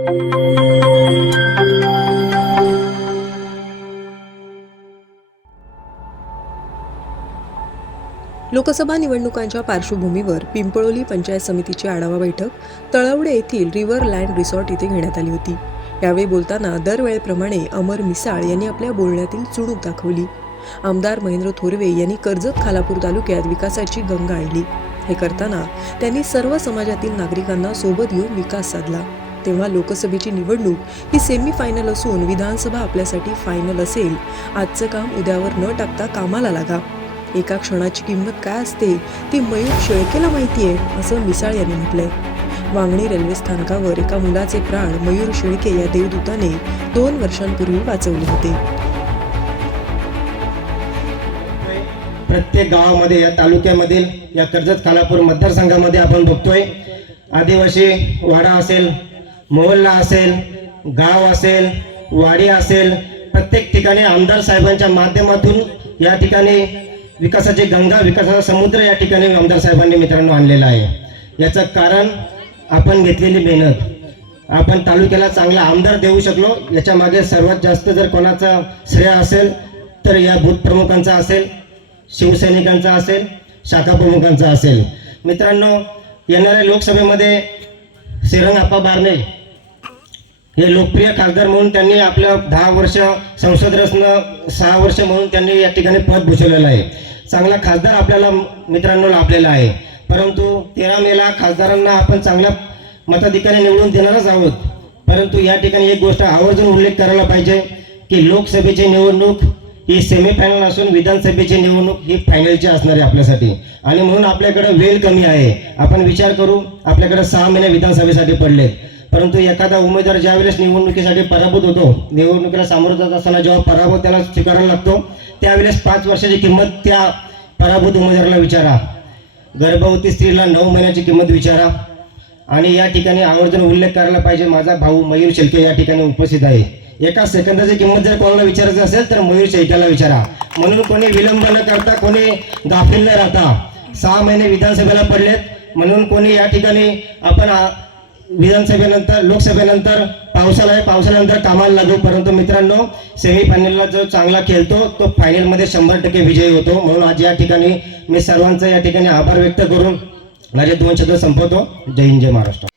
लोकसभा निवडणुकांच्या पार्श्वभूमीवर पिंपळोली पंचायत समितीची आढावा बैठक तळवडे येथील रिव्हर लँड रिसॉर्ट इथे घेण्यात आली होती. यावेळी बोलताना दरवेळेप्रमाणे अमर मिसाळ यांनी आपल्या बोलण्यातील चुणूक दाखवली. आमदार महेंद्र थोरवे यांनी कर्जत खालापूर तालुक्यात विकासाची गंगा आणली. हे करताना त्यांनी सर्व समाजातील नागरिकांना सोबत घेऊन विकास साधला. तेव्हा लोकसभेची निवडणूक ही सेमी फायनल असून विधानसभा आपल्यासाठी फायनल असेल. आजचं काम उद्यावर न टाकता कामाला लागा. एका क्षणाची किंमत काय असते ती मयूर शेळकेला माहिती आहे असं मिसाळ यांनी म्हटलंय. वांगणी रेल्वे स्थानकावर एका मुलाचे प्राण मयूर शेळके या देवदूताने दोन वर्षांपूर्वी वाचवले होते. प्रत्येक गावामध्ये या तालुक्यामधील या कर्जत खालापूर मतदारसंघामध्ये आपण बघतोय आदिवासी वाडा असेल मोहल्ला असेल गाव असेल वाडी असेल प्रत्येक ठिकाणी आमदार साहेबांच्या माध्यमातून या ठिकाणी विकासाची गंगा विकासाचा समुद्र या ठिकाणी आमदार साहेबांनी मित्रांनो आणलेला आहे. याचं कारण आपण घेतलेली मेहनत. आपण तालुक्याला चांगला आमदार देऊ शकलो याच्यामागे सर्वात जास्त जर कोणाचा श्रेय असेल तर या बूथ प्रमुखांचा असेल शिवसैनिकांचा असेल शाखा प्रमुखांचा असेल. मित्रांनो येणाऱ्या लोकसभेमध्ये श्रीरंगाप्पा बारणे हे लोकप्रिय खासदार म्हणून त्यांनी आपल्या दहा वर्ष संसद रत्न सहा वर्ष म्हणून त्यांनी या ठिकाणी पद भूषवलेलं आहे. चांगला खासदार आपल्याला मित्रांनो लाभलेला आहे. परंतु तेरा मेला खासदारांना आपण चांगल्या मताधिकारी निवडून देणारच आहोत. परंतु या ठिकाणी एक गोष्ट आवर्जून उल्लेख करायला पाहिजे की लोकसभेची निवडणूक ही सेमीफायनल असून विधानसभेची निवडणूक ही फायनलची असणार आहे आपल्यासाठी. आणि म्हणून आपल्याकडे वेळ कमी आहे. आपण विचार करू आपल्याकडे सहा महिने विधानसभेसाठी पडलेत. परंतु एखादा उमेदवार ज्यावेळेस निवडणुकीसाठी पराभूत होतो निवडणुकीला सामोरं जात असताना जेव्हा पराभूत त्याला स्वीकारायला लागतो त्यावेळेस पाच वर्षाची किंमत त्या पराभूत उमेदवाराला विचारा. गर्भवती स्त्रीला नऊ महिन्याची किंमत विचारा. आणि या ठिकाणी आवर्जून उल्लेख करायला पाहिजे माझा भाऊ मयूर शेळके या ठिकाणी उपस्थित आहे. एका सेकंदाची किंमत जर कोणाला विचारायची असेल तर मयूर शेळक्याला विचारा. म्हणून कोणी विलंब न करता कोणी गाफील न राहता सहा महिने विधानसभेला पडलेत. म्हणून कोणी या ठिकाणी आपण विधानसभेनंतर लोकसभेनंतर पावसाला आहे पावसानंतर कामाला लागू. परंतु मित्रांनो सेमीफायनलला जो चांगला खेळतो तो फायनलमध्ये शंभर टक्के विजयी होतो. म्हणून आज या ठिकाणी मी सर्वांचा या ठिकाणी आभार व्यक्त करून माझे दोन शब्द संपवतो. जय हिंद जय महाराष्ट्र.